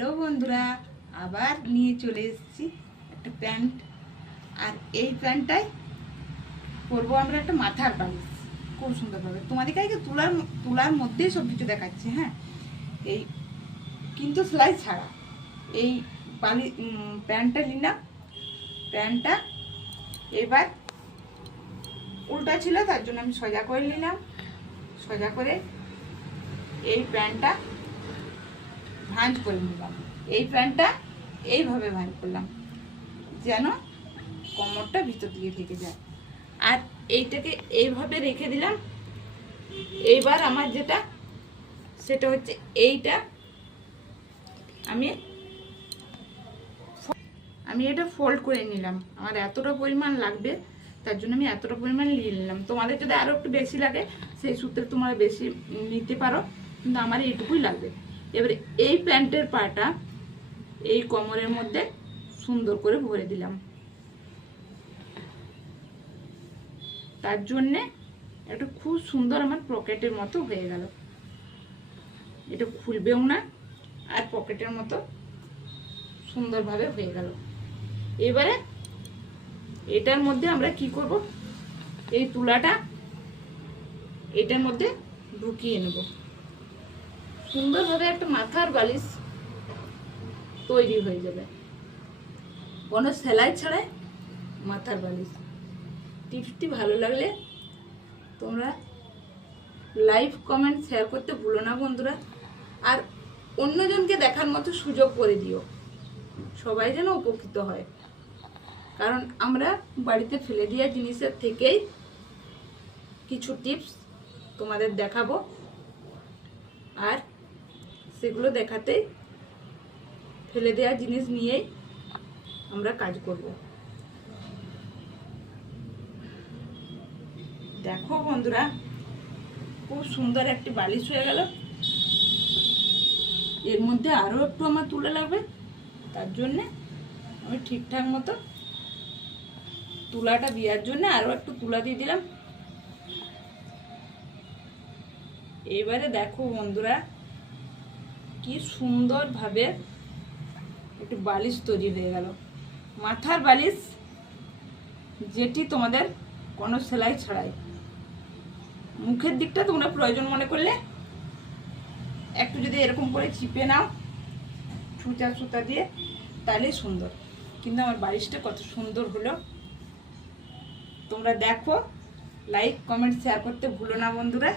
Hello বন্ধুরা, আবার নিয়ে চলে এসেছি একটা প্যান্ট। আর এই প্যান্টটাই করবো আমরা একটা মাথার বালিশ, খুব সুন্দরভাবে তোমাদেরকে আগে তুলার মধ্যেই সব কিছু দেখাচ্ছি। হ্যাঁ, এই কিন্তু সেলাই ছাড়া এই প্যান্টটা নিলাম। প্যান্টটা এবার উল্টা ছিল, তার জন্য আমি সোজা করে নিলাম। সোজা করে এই প্যান্টটা ভাঁজ করে নিলাম। এই প্যান্টটা এইভাবে ভাঁজ করলাম যেন কোমরটা ভিতর দিকে থেকে যায়। আর এইটাকে এইভাবে রেখে দিলাম। এইবার আমার যেটা সেটা হচ্ছে এইটা আমি এটা ফোল্ড করে নিলাম। আমার এতটা পরিমাণ লাগবে, তার জন্য আমি এতটা পরিমাণ নিয়ে নিলাম। তোমাদের যদি আরও একটু বেশি লাগে সেই সূত্রে তোমরা বেশি নিতে পারো, কিন্তু আমার এইটুকুই লাগবে। এবারে এই প্যান্টের পাটা এই কোমরের মধ্যে সুন্দর করে ভরে দিলাম। তার জন্যে একটা খুব সুন্দর আমার পকেটের মতো হয়ে গেল। এটা খুলবেও না, আর পকেটের মতো সুন্দরভাবে হয়ে গেল। এবারে এটার মধ্যে আমরা কি করব, এই তুলাটা এটার মধ্যে ঢুকিয়ে নেব। সুন্দরভাবে একটা মাথার বালিশ তৈরি হয়ে যাবে, কোনো সেলাই ছাড়াই মাথার বালিশ। টিপসটি ভালো লাগলে তোমরা লাইক কমেন্ট শেয়ার করতে ভুলো না বন্ধুরা। আর অন্যজনকে দেখার মতো সুযোগ করে দিও, সবাই যেন উপকৃত হয়। কারণ আমরা বাড়িতে ফেলে দেওয়া জিনিসের থেকেই কিছু টিপস তোমাদের দেখাবো, আর সেগুলো দেখাতেই ফেলে দেওয়া জিনিস নিয়েই আমরা কাজ করব। দেখো বন্ধুরা, খুব সুন্দর একটি বালিশ হয়ে গেল। এর মধ্যে আরও একটু আমার তুলা লাগবে, তার জন্যে আমি ঠিকঠাক মতো তুলাটা দেওয়ার জন্য আরও একটু তুলা দিয়ে দিলাম। এবারে দেখো বন্ধুরা, কি সুন্দরভাবে একটু বালিশ তৈরি হয়ে গেল, মাথার বালিশ, যেটি তোমাদের কোনো সেলাই ছাড়াই। মুখের দিকটা তোমরা প্রয়োজন মনে করলে একটু যদি এরকম করে চিপে নাও সুতা দিয়ে, তাহলে সুন্দর। কিন্তু আমার বালিশটা কত সুন্দর হলো তোমরা দেখো। লাইক কমেন্ট শেয়ার করতে ভুলো না বন্ধুরা।